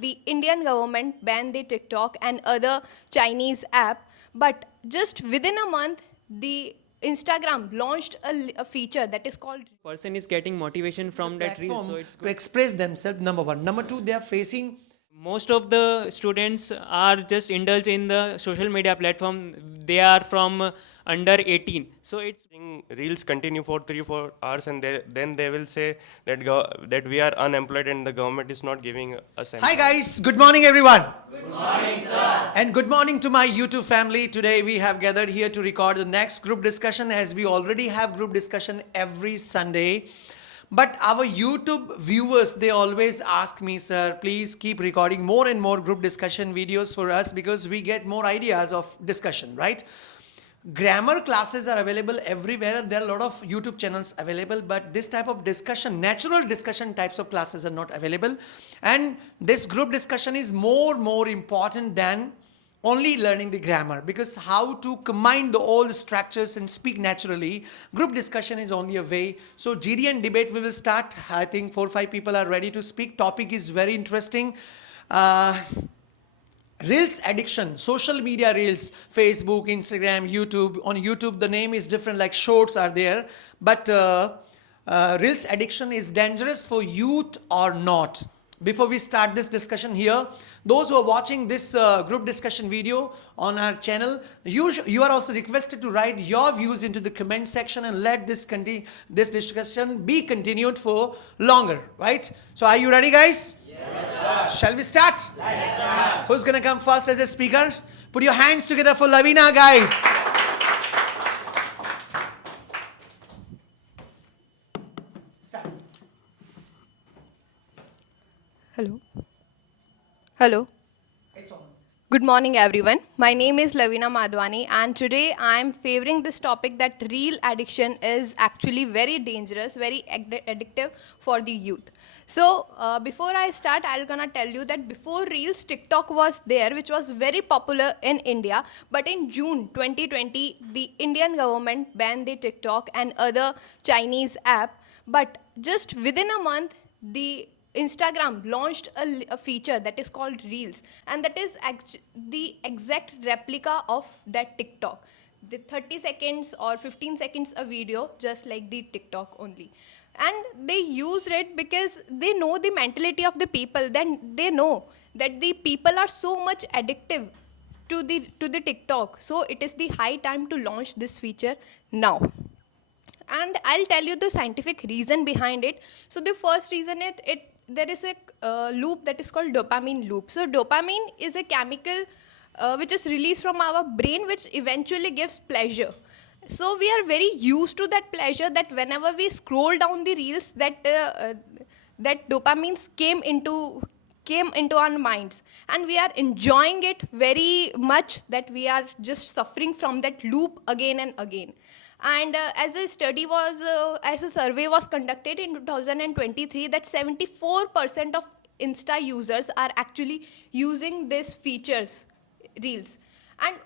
The Indian government banned the TikTok and other Chinese app, but just within a month, the Instagram launched a feature that is called person is getting motivation from that reel, so Platform it's to good. express themselves, number one. Number two, they are facing Most of the students are just indulge in the social media platform. They are from under 18, so it's Reels continue for 3 4 hours, and then they will say that that we are unemployed and the government is not giving us Hi employment. guys, good morning everyone. Good morning, sir. And good morning to my YouTube family. Today we have gathered here to record the next group discussion, as we already have group discussion every Sunday. But our YouTube viewers, they always ask me, sir, please keep recording more and more group discussion videos for us, because we get more ideas of discussion, right? Grammar classes are available everywhere. There are a lot of YouTube channels available, but this type of discussion, natural discussion types of classes are not available. And this group discussion is more important than only learning the grammar, because how to combine the all the structures and speak naturally, group discussion is only a way. So GD and debate we will start. I think 4 or 5 people are ready to speak. Topic is very interesting. Reels addiction, social media reels, Facebook, Instagram, YouTube. On YouTube the name is different, like shorts are there, but reels addiction is dangerous for youth or not? Before we start this discussion here, those who are watching this group discussion video on our channel, you are also requested to write your views into the comment section, and let this discussion be continued for longer, right? So are you ready, guys? Shall we start? Who's gonna come first as a speaker? Put your hands together for Lavina, guys. Hello. Hello. It's on. Good morning, everyone. My name is Lavina Madhwani, and today I am favoring this topic that reel addiction is actually very dangerous, very addictive for the youth. So, before I start, I'm gonna tell you that before reels, TikTok was there, which was very popular in India. But in June 2020, the Indian government banned the TikTok and other Chinese app. But just within a month, the Instagram launched a feature that is called Reels, and that is the exact replica of that TikTok. The 30 seconds or 15 seconds a video, just like the TikTok only. And they used it because they know the mentality of the people. Then they know that the people are so much addictive to the TikTok. So it is the high time to launch this feature now, and I'll tell you the scientific reason behind it. So the first reason it there is a loop that is called dopamine loop. So dopamine is a chemical which is released from our brain, which eventually gives pleasure. So we are very used to that pleasure, that whenever we scroll down the reels, that dopamines came into our minds, and we are enjoying it very much, that we are just suffering from that loop again and again. And as a survey was conducted in 2023, that 74% of Insta users are actually using these features, reels, and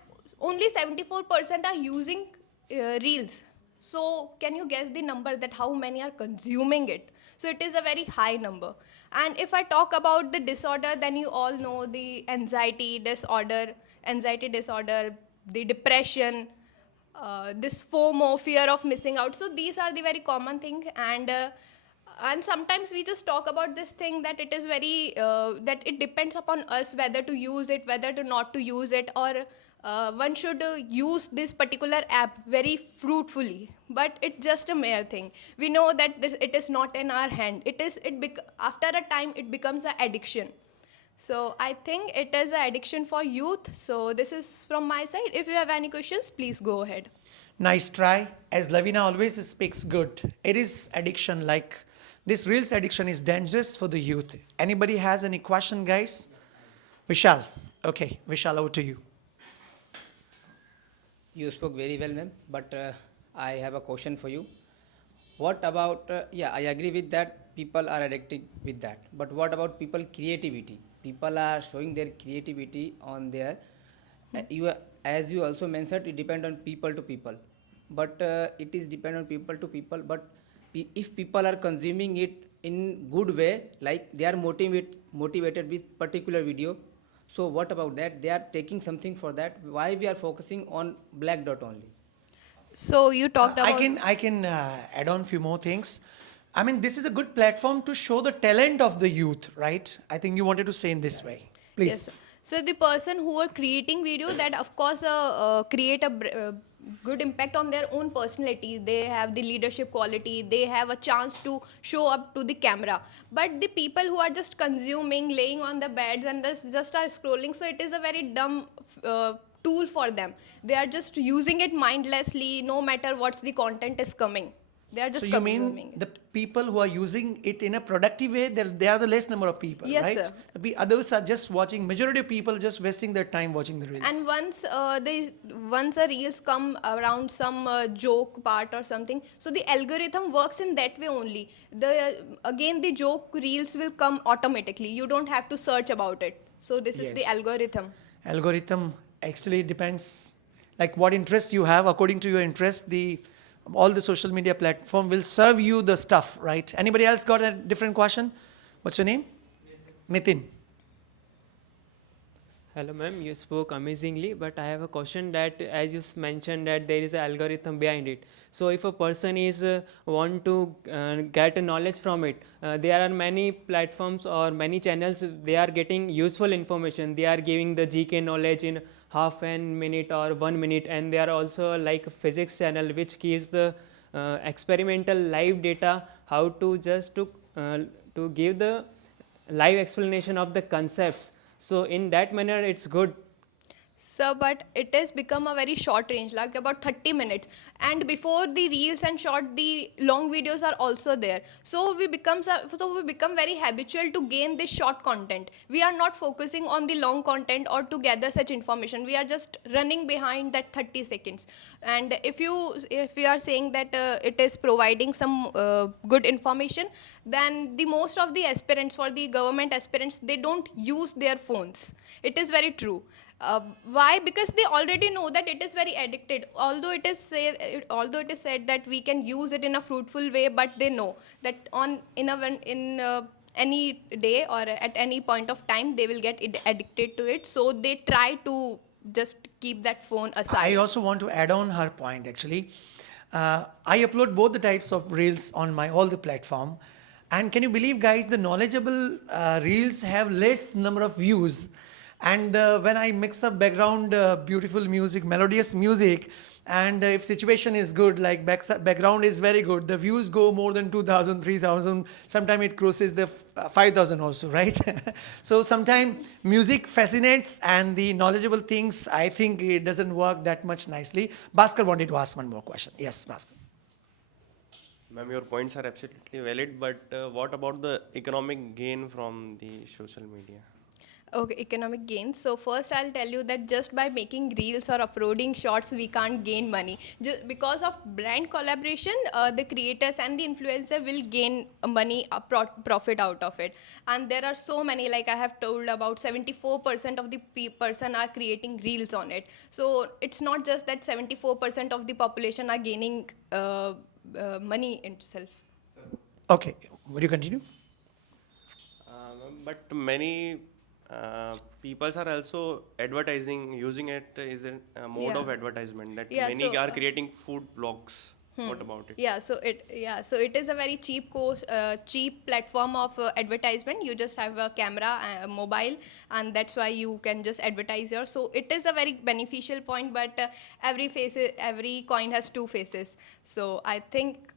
only 74% are using reels. So can you guess the number, that how many are consuming it? So it is a very high number. And if I talk about the disorder, then you all know the anxiety disorder, the depression, this FOMO, fear of missing out. So these are the very common thing, and sometimes we just talk about this thing, that it is very that it depends upon us whether to use it, whether to not to use it, or one should use this particular app very fruitfully. But it's just a mere thing. We know that it is not in our hand. After a time it becomes an addiction. So I think it is an addiction for youth. So this is from my side. If you have any questions, please go ahead. Nice try. As Lavina always speaks good. It is addiction, like this reels addiction is dangerous for the youth. Anybody has any question, guys? Vishal. Okay, Vishal, over to you. You spoke very well, ma'am, but I have a question for you. What about, I agree with that, people are addicted with that. But what about people creativity? People are showing their creativity on their, as you also mentioned, it depends on people to people. But it is depend on people to people. But if people are consuming it in good way, like they are motivated with particular video. So what about that? They are taking something for that. Why we are focusing on black dot only? So you talked I about. can I can add on few more things. I mean, this is a good platform to show the talent of the youth, right? I think you wanted to say in this way. Yes. Please. So the person who are creating video, that of course create a good impact on their own personality. They have the leadership quality. They have a chance to show up to the camera. But the people who are just consuming, laying on the beds and just are scrolling, so it is a very dumb tool for them. They are just using it mindlessly, no matter what's the content is coming. They are So just you mean consuming it. the people who are using it in a productive way, they are the less number of people, Yes, right? sir. The others are just watching. Majority of people just wasting their time watching the And reels. once a reels come around some joke part or something, so the algorithm works in that way only. The again the joke reels will come automatically. You don't have to search about it. So this is the Yes. algorithm. Algorithm actually depends, like what interest you have. According to your interest, the all the social media platform will serve you the stuff, right? Anybody else got a different question? What's your name? Nitin. Hello, ma'am. You spoke amazingly, but I have a question that, as you mentioned, that there is an algorithm behind it. So, if a person is want to get a knowledge from it, there are many platforms or many channels. They are getting useful information. They are giving the GK knowledge in half an minute or 1 minute, and they are also like a physics channel which gives the experimental live data how to just to give the live explanation of the concepts. So in that manner it's good. So, but it has become a very short range, like about 30 minutes. And before the reels and short, the long videos are also there. So we become very habitual to gain this short content. We are not focusing on the long content or to gather such information. We are just running behind that 30 seconds. And if you are saying that it is providing some good information, then the most of the aspirants, for the government aspirants, they don't use their phones. It is very true. Why? Because they already know that it is very addicted. Although it is said that we can use it in a fruitful way, but they know that any day or at any point of time they will get addicted to it. So they try to just keep that phone I aside. also want to add on her point actually. I upload both the types of reels on my all the platform, and can you believe, guys, the knowledgeable reels have less number of views, and when I mix up background beautiful music, melodious music, and if situation is good, like background is very good, the views go more than 2000, 3000. Sometimes it crosses the 5000 also, right? So sometimes music fascinates, and the knowledgeable things, I think it doesn't work that much nicely. Bhaskar wanted to ask one more question. Yes, Bhaskar. Ma'am, your points are absolutely valid, but what about the economic gain from the social media? Okay, economic gains. So first I'll tell you that just by making reels or uploading shorts, we can't gain money. Just because of brand collaboration, the creators and the influencer will gain money, profit out of it. And there are so many, like I have told, about 74% of the person are creating reels on it. So it's not just that 74% of the population are gaining money itself. Okay, would you continue? But many peoples are also advertising, using it is a mode Yeah. of advertisement that Yeah, many so are creating food blogs. What about it? so it is a very cheap platform of advertisement. You just have a camera, a mobile, and that's why you can just advertise your. So it is a very beneficial point, but every coin has two faces. So I think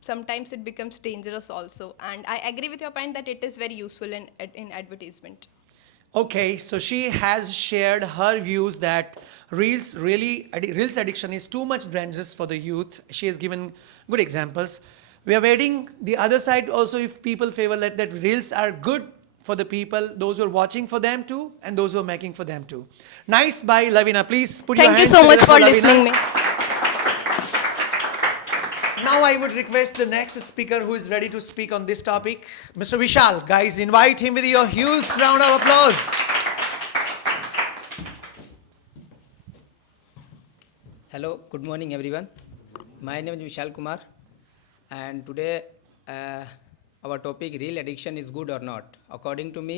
sometimes it becomes dangerous also. And I agree with your point that it is very useful in advertisement. Okay, so she has shared her views that reels addiction is too much dangerous for the youth. She has given good examples. We are waiting the other side also, if people favor that reels are good for the people, those who are watching for them too, and those who are making for them too. Nice by Lavina. Please put your Thank you hands so much together for for Lavina. listening me. Now I would request the next speaker who is ready to speak on this topic, Mr. Vishal. Guys, invite him with your huge round of applause. Hello, good morning everyone. My name is Vishal Kumar, and today our topic real addiction is good or not. According to me,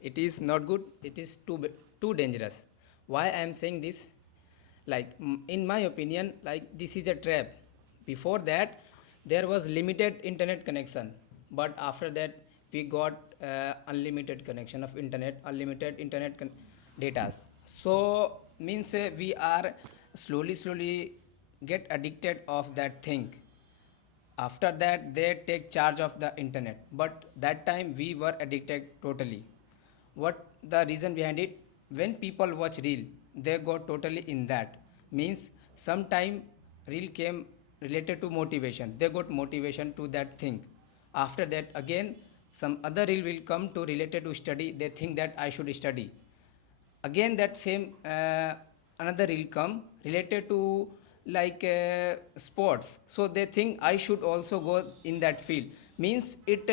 it is not good. It is too dangerous. Why I am saying this? Like in my opinion, like this is a trap. Before that, there was limited internet connection, but after that we got unlimited connection of internet, unlimited internet data. So means we are slowly get addicted of that thing. After that they take charge of the internet, but that time we were addicted totally. What the reason behind it? When people watch reel, they go totally in that. Means sometime reel came related to motivation, they got motivation to that thing. After that again some other reel will come to related to study, they think that I should study. Again that same another will come related to like sports, so they think I should also go in that field. Means it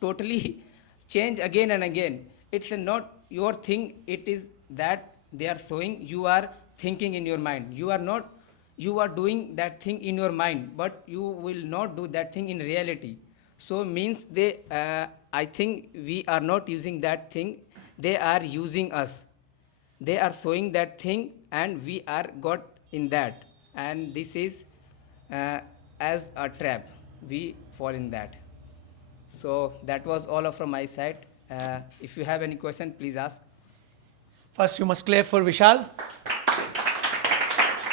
totally change again and again. It's not your thing, it is that they are showing you are thinking in your mind, you are not, you are doing that thing in your mind, but you will not do that thing in reality. So means they I think we are not using that thing, they are using us. They are showing that thing and we are got in that, and this is uh, as a trap we fall in that. So that was all from my side. If you have any question, please ask. First, you must clear for Vishal.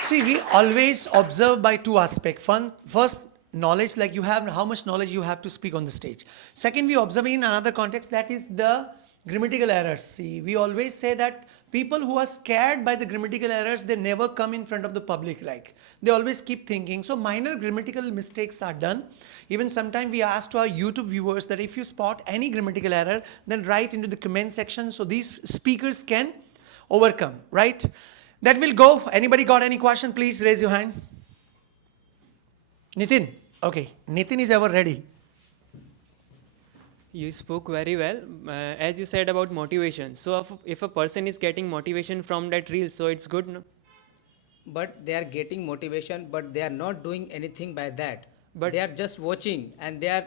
See, we always observe by two aspects. First, knowledge, like you have, how much knowledge you have to speak on the stage. Second, we observe in another context, that is the grammatical errors. See, we always say that people who are scared by the grammatical errors, they never come in front of the public. Like they always keep thinking. So minor grammatical mistakes are done. Even sometimes we ask to our YouTube viewers that if you spot any grammatical error, then write into the comment section so these speakers can overcome, right? That will go. Anybody got any question? Please raise your hand. Nitin. Okay. Nitin is ever ready. You spoke very well. As you said about motivation. So if a person is getting motivation from that reel, so it's good, no? But they are getting motivation, but they are not doing anything by that. But- They are just watching and they are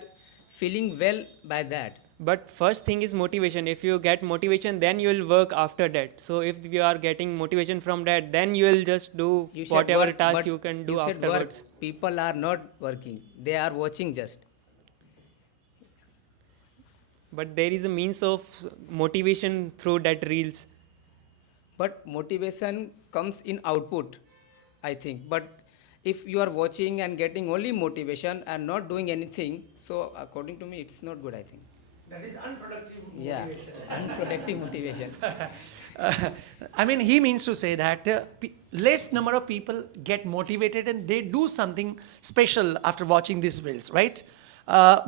feeling well by that. But first thing is motivation. If you get motivation, then you will work after that. So if you are getting motivation from that, then you will just do You said whatever work, task but you can do you said afterwards. work. People are not working, they are watching just. But there is a means of motivation through that reels. But motivation comes in output, I think. But if you are watching and getting only motivation and not doing anything, so according to me it's not good, I think. That is unproductive motivation. Unproductive motivation. I mean, he means to say that less number of people get motivated and they do something special after watching these reels, right?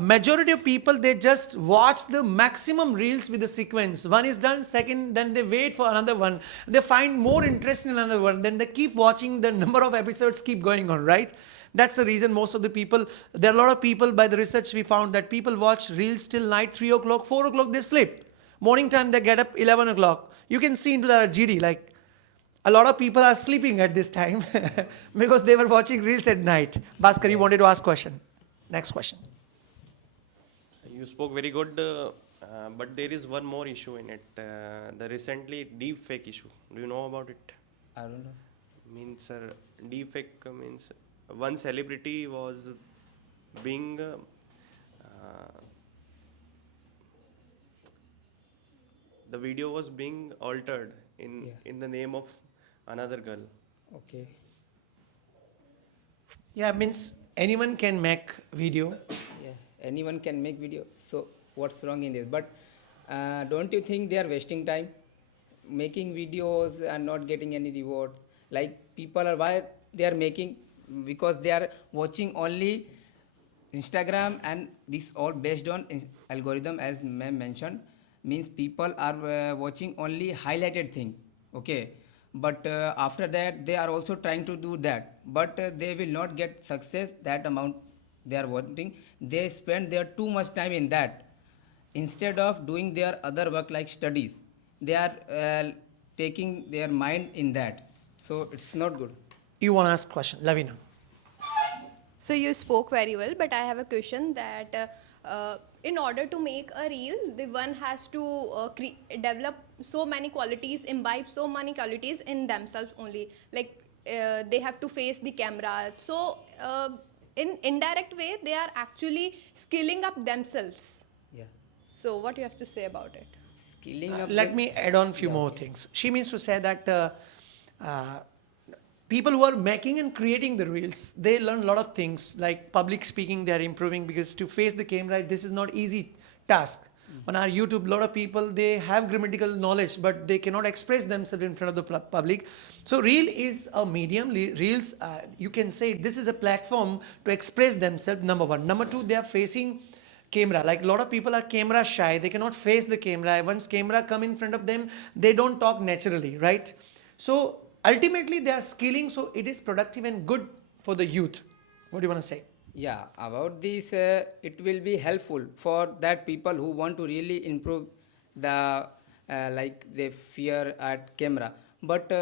Majority of people, they just watch the maximum reels with the sequence. One is done, second, then they wait for another one. They find more interest in another one. Then they keep watching, the number of episodes keep going on, right? That's the reason most of the people, there are a lot of people, by the research we found that people watch reels till night, 3 o'clock, 4 o'clock they sleep. Morning time they get up 11 o'clock. You can see into their GD, like a lot of people are sleeping at this time because they were watching reels at night. Bhaskar, you wanted to ask question. Next question. You spoke very good, but there is one more issue in it. The recently deep fake issue. Do you know about it? I don't know. Means, sir, deep fake means one celebrity was being the video was being altered in the name of another girl. Okay. Yeah, means anyone can make video. Yeah, anyone can make video. So what's wrong in this? But don't you think they are wasting time making videos and not getting any reward? Like people are, why they are making? Because they are watching only Instagram, and this all based on algorithm, as ma'am mentioned. Means people are watching only highlighted thing. Okay. But after that they are also trying to do that, but they will not get success that amount they are wanting. They spend their too much time in that instead of doing their other work like studies. They are taking their mind in that, so it's not good. You want to ask question, Lavina? So you spoke very well, but I have a question that in order to make a reel, the one has to develop so many qualities, imbibe so many qualities in themselves only. Like they have to face the camera. So in indirect way, they are actually skilling up themselves. Yeah. So what you have to say about it? Skilling up Let them. me add on few Yeah, more okay. things. She means to say that uh, people who are making and creating the reels, they learn a lot of things like public speaking. They are improving because to face the camera, this is not easy task. On our YouTube, a lot of people, they have grammatical knowledge, but they cannot express themselves in front of the public. So reel is a medium. Reels, you can say this is a platform to express themselves. Number one. Number two, they are facing camera. Like a lot of people are camera shy, they cannot face the camera. Once camera come in front of them, they don't talk naturally, right? So ultimately they are skilling, so it is productive and good for the youth. What do you want to say? Yeah, about this, it will be helpful for that people who want to really improve the like the fear at camera. But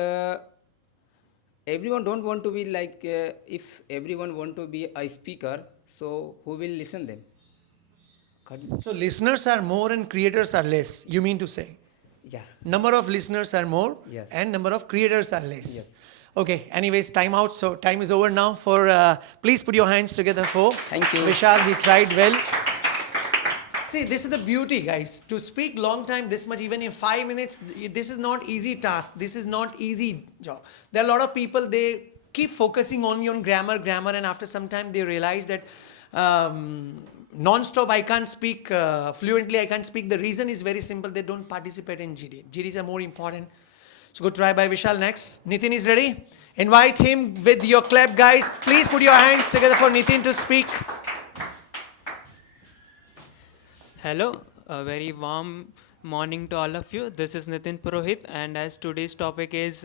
everyone don't want to be like if everyone want to be a speaker, so who will listen them? So listeners are more and creators are less, you mean to say? Yeah. Number of listeners are more Yes. and number of creators are less. Yes. Okay, anyways, time out. So time is over now for, please put your hands together for Thank you. Vishal. He tried well. See, this is the beauty, guys. To speak long time, this much, even in 5 minutes, this is not easy task. This is not easy job. There are a lot of people, they keep focusing only on grammar, and after some time they realize that non-stop I can't speak fluently, I can't speak. The reason is very simple. They don't participate in GD. GDs are more important. So go try by Vishal next. Nitin is ready. Invite him with your clap, guys. Please put your hands together for Nitin to speak. Hello, a very warm morning to all of you. This is Nitin Purohit, and as today's topic is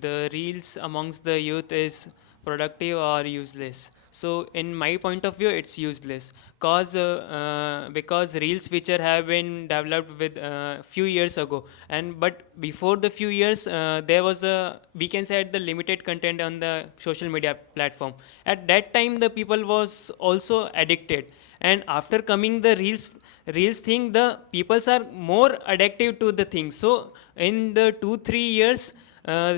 the reels amongst the youth is productive or useless. So, in my point of view, it's useless, because reels feature have been developed with few years ago, and but before the few years, there was a, we can say, the limited content on the social media platform. At that time, the people was also addicted, and after coming the reels thing, the peoples are more addictive to the thing. So in the 2 3 years,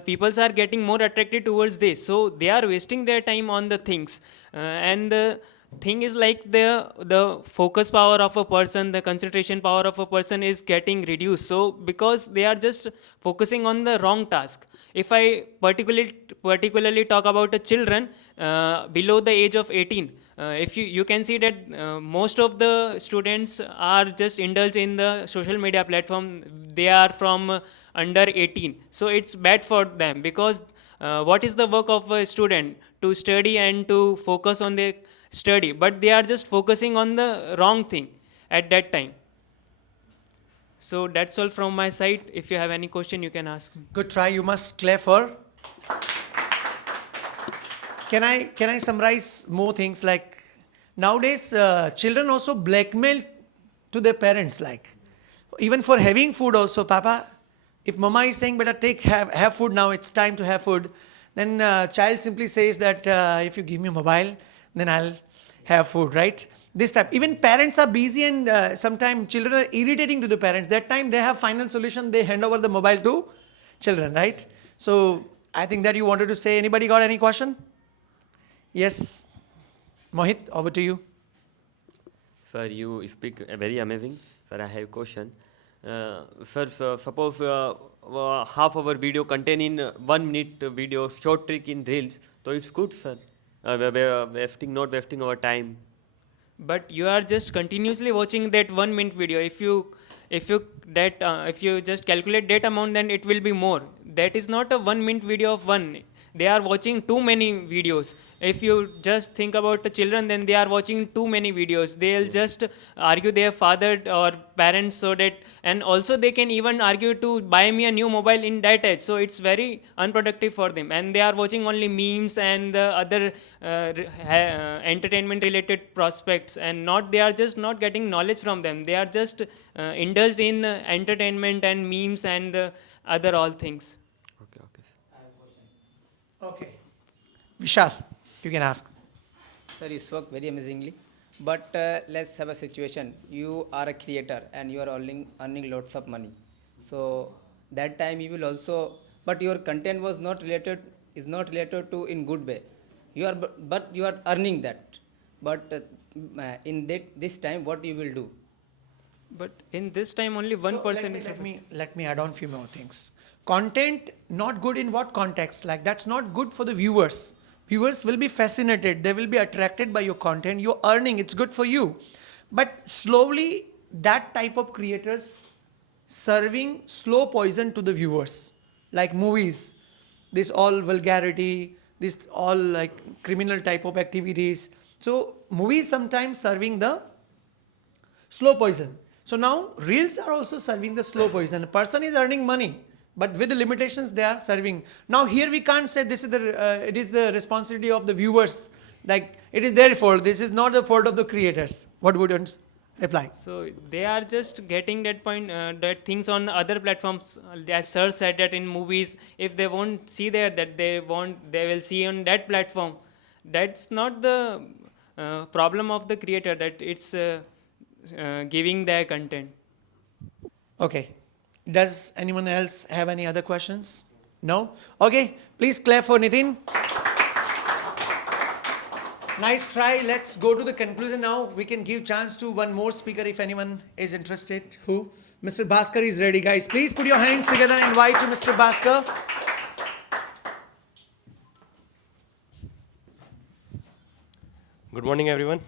peoples are getting more attracted towards this, so they are wasting their time on the things, and the thing is like the focus power of a person, the concentration power of a person is getting reduced, so because they are just focusing on the wrong task. If I particularly talk about the children below the age of 18, if you can see that most of the students are just indulged in the social media platform. They are from under 18, so it's bad for them, because what is the work of a student? To study and to focus on their study, but they are just focusing on the wrong thing at that time. So that's all from my side. If you have any question, you can ask me. Good try. You must clap for. Can I summarize more things like nowadays children also blackmail to their parents, like even for having food also. Papa, if mama is saying better take have food now, it's time to have food, then child simply says that if you give me a mobile, then I'll have food, right? This type. Even parents are busy, and sometimes children are irritating to the parents. That time they have final solution. They hand over the mobile to children, right? So I think that you wanted to say. Anybody got any question? Yes, Mohit, over to you. Sir, you speak very amazing. Sir, I have a question. Sir, suppose half our video contain in 1 minute video, short trick in reels, so it's good, sir. Not wasting our time. But you are just continuously watching that 1 minute video. If you just calculate that amount, then it will be more. That is not a 1 minute video of one. They are watching too many videos. If you just think about the children, then they are watching too many videos. They'll just argue their father or parents, so that, and also they can even argue to buy me a new mobile in that age. So it's very unproductive for them, and they are watching only memes and the other entertainment related prospects, and not, they are just not getting knowledge from them. They are just indulged in entertainment and memes and other all things. Okay, okay. Okay. Vishal, you can ask. Sir, you spoke very amazingly. But let's have a situation. You are a creator and you are earning lots of money. So that time you will also, but your content was not related, is not related to in good way. You are, but you are earning that. But in this time, what you will do? But in this time, only one So person let me is let affected. me let me add on few more things. Content not good in what context? Like that's not good for the viewers. Viewers will be fascinated. They will be attracted by your content. You're earning. It's good for you. But slowly, that type of creators serving slow poison to the viewers, like movies. This all vulgarity. This all like criminal type of activities. So movies sometimes serving the slow poison. So now reels are also serving the slow poison. A person is earning money, but with the limitations they are serving. Now here we can't say this is it is the responsibility of the viewers. Like it is their fault. This is not the fault of the creators. What would you reply? So they are just getting that point, that things on other platforms. As Sir said that in movies, if they won't see there, that they will see on that platform. That's not the problem of the creator. That it's giving their content. Okay. Does anyone else have any other questions? No? Okay. Please clap for Nitin. Nice try. Let's go to the conclusion now. We can give chance to one more speaker if anyone is interested. Who? Mr. Bhaskar is ready, guys. Please put your hands together and invite to Mr. Bhaskar. Good morning, everyone.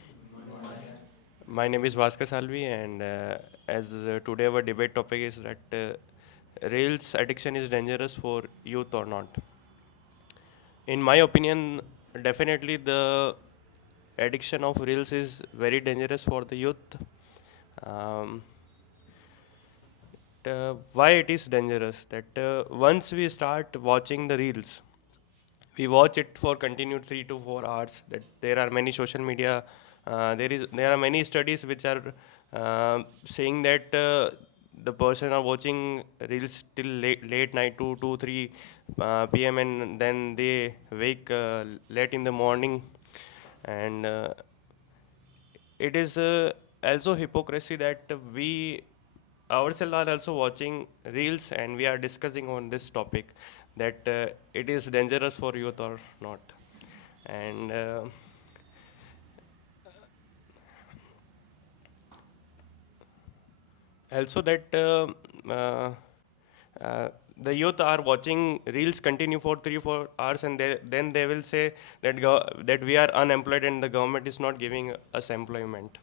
My name is Bhaskar Salvi, and as today our debate topic is that Rails addiction is dangerous for youth or not. In my opinion, definitely the addiction of Reels is very dangerous for the youth. Um, why it is dangerous? That once we start watching the Reels, we watch it for continued 3 to 4 hours. That there are many social media, there are many studies which are saying that the person are watching reels till late night 2 to 3 p.m. and then they wake late in the morning, and it is also hypocrisy that we ourselves are also watching reels and we are discussing on this topic, that it is dangerous for youth or not. And also that uh, uh, the youth are watching reels continue for 3 4 hours, and then they will say that that we are unemployed and the government is not giving us employment.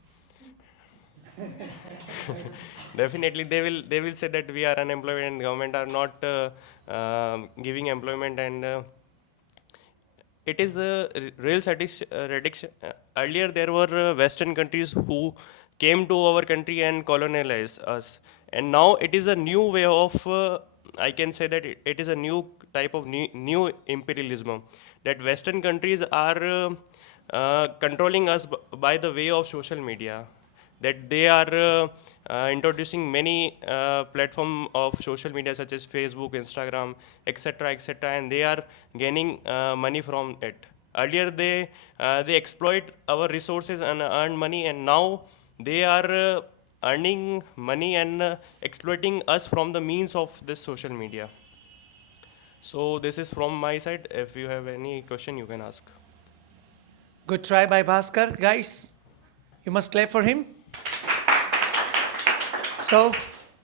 Definitely, they will say that we are unemployed and government are not giving employment, and it is a real reduction. Earlier, there were Western countries who came to our country and colonialized us, and now it is a new way of. I can say that it is a new type of new imperialism, that Western countries are controlling us by the way of social media, that they are introducing many platform of social media such as Facebook, Instagram, etc., and they are gaining money from it. Earlier, they exploit our resources and earn money, and now they are earning money and exploiting us from the means of this social media. So this is from my side. If you have any question, you can ask. Good try by Bhaskar. Guys, you must clap for him. So,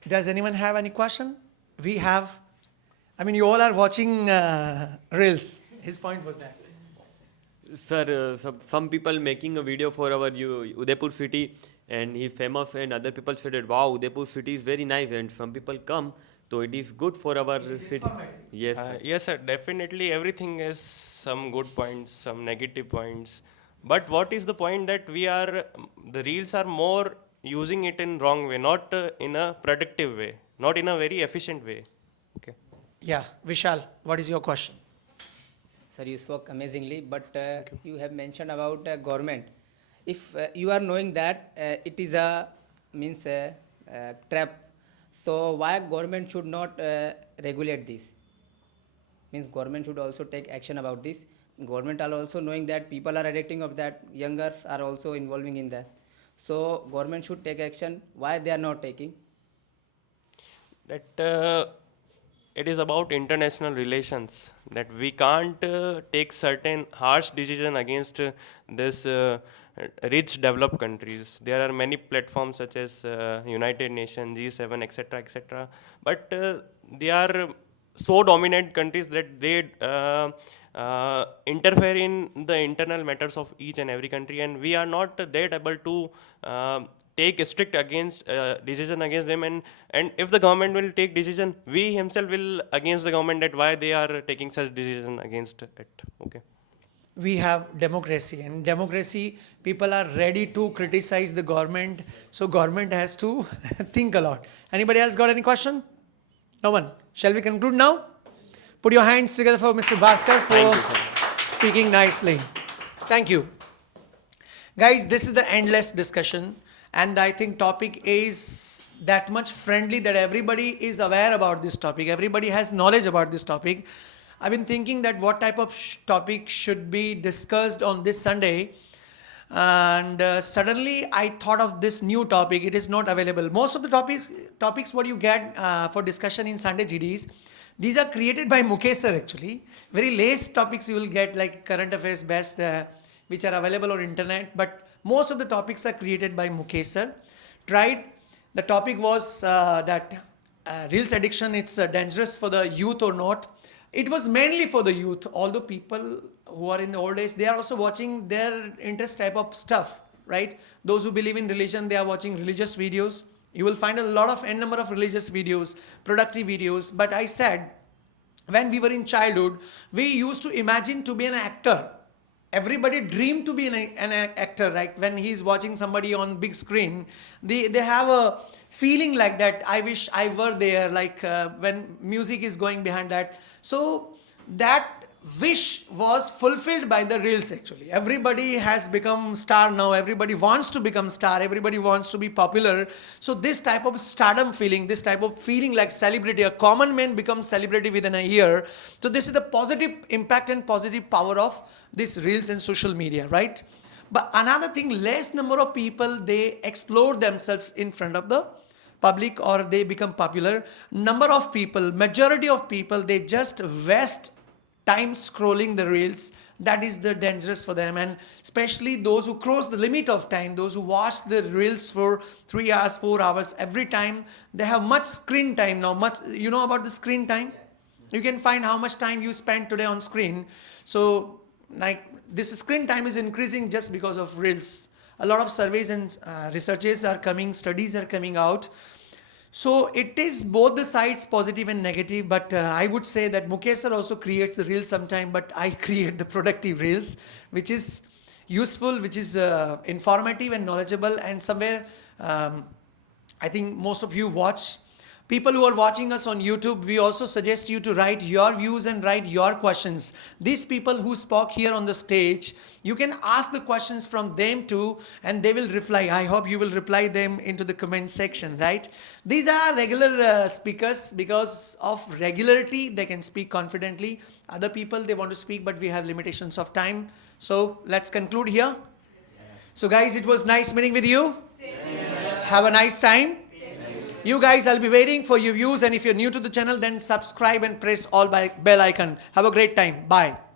does anyone have any question? We have. I mean, you all are watching Reels. His point was that. Sir, some people making a video for our Udaipur city, and he famous, and other people said that wow, Udaipur city is very nice, and some people come, so it is good for our city. Yes, sir. Yes, sir. Definitely, everything has some good points, some negative points. But what is the point that the reels are more using it in wrong way, not in a productive way, not in a very efficient way. Okay. Yeah, Vishal, what is your question? Sir, you spoke amazingly, but you have mentioned about government. If you are knowing that it is a means trap, so why government should not regulate this? Means government should also take action about this. Government are also knowing that people are addicting of that. Youngers are also involving in that. So government should take action. Why they are not taking? That it is about international relations, that we can't take certain harsh decision against this rich developed countries. There are many platforms such as United Nations, G7, etc., etc., but they are so dominant countries that they interfere in the internal matters of each and every country, and we are not that able to take a strict against decision against them. And if the government will take decision, we himself will against the government, that why they are taking such decision against it. Okay. We have democracy, and democracy, people are ready to criticize the government, so government has to think a lot. Anybody else got any question? No one. Shall we conclude now? Put your hands together for Mr. Bhaskar for speaking nicely. Thank you. Guys, this is the endless discussion, and I think topic is that much friendly that everybody is aware about this topic. Everybody has knowledge about this topic. I've been thinking that what type of topic should be discussed on this Sunday, and suddenly I thought of this new topic. It is not available. Most of the topics what you get for discussion in Sunday GDs, these are created by Mukesh sir actually. Very late topics you will get, like current affairs best, which are available on internet, but most of the topics are created by Mukesh sir. Tried. The topic was that reels addiction, it's dangerous for the youth or not. It was mainly for the youth, although people who are in the old age, they are also watching their interest type of stuff, right? Those who believe in religion, they are watching religious videos. You will find a lot of n number of religious videos, productive videos. But I said, when we were in childhood, we used to imagine to be an actor. Everybody dreamed to be an actor, right? When he's watching somebody on big screen, they have a feeling like that. I wish I were there, like when music is going behind that. So that wish was fulfilled by the reels actually. Everybody has become star now. Everybody wants to become star. Everybody wants to be popular. So this type of stardom feeling, this type of feeling like celebrity, a common man becomes celebrity within a year. So this is the positive impact and positive power of this reels and social media, right? But another thing, less number of people, they explore themselves in front of the public or they become popular. Number of people, majority of people, they just waste time scrolling the reels. That is the dangerous for them, and especially those who cross the limit of time, those who watch the reels for 3 hours 4 hours every time. They have much screen time now. Much, you know about the screen time, you can find how much time you spend today on screen. So like this screen time is increasing just because of reels. A lot of surveys and researches are coming, studies are coming out. So it is both the sides, positive and negative, but I would say that Mukesh sir also creates the reels sometime, but I create the productive reels, which is useful, which is informative and knowledgeable, and somewhere I think most of you watch. People who are watching us on YouTube, we also suggest you to write your views and write your questions. These people who spoke here on the stage, you can ask the questions from them too, and they will reply. I hope you will reply them into the comment section, right? These are regular speakers. Because of regularity, they can speak confidently. Other people, they want to speak, but we have limitations of time. So let's conclude here. So guys, it was nice meeting with you. Have a nice time. You guys, I'll be waiting for your views, and if you're new to the channel, then subscribe and press all bell icon. Have a great time. Bye.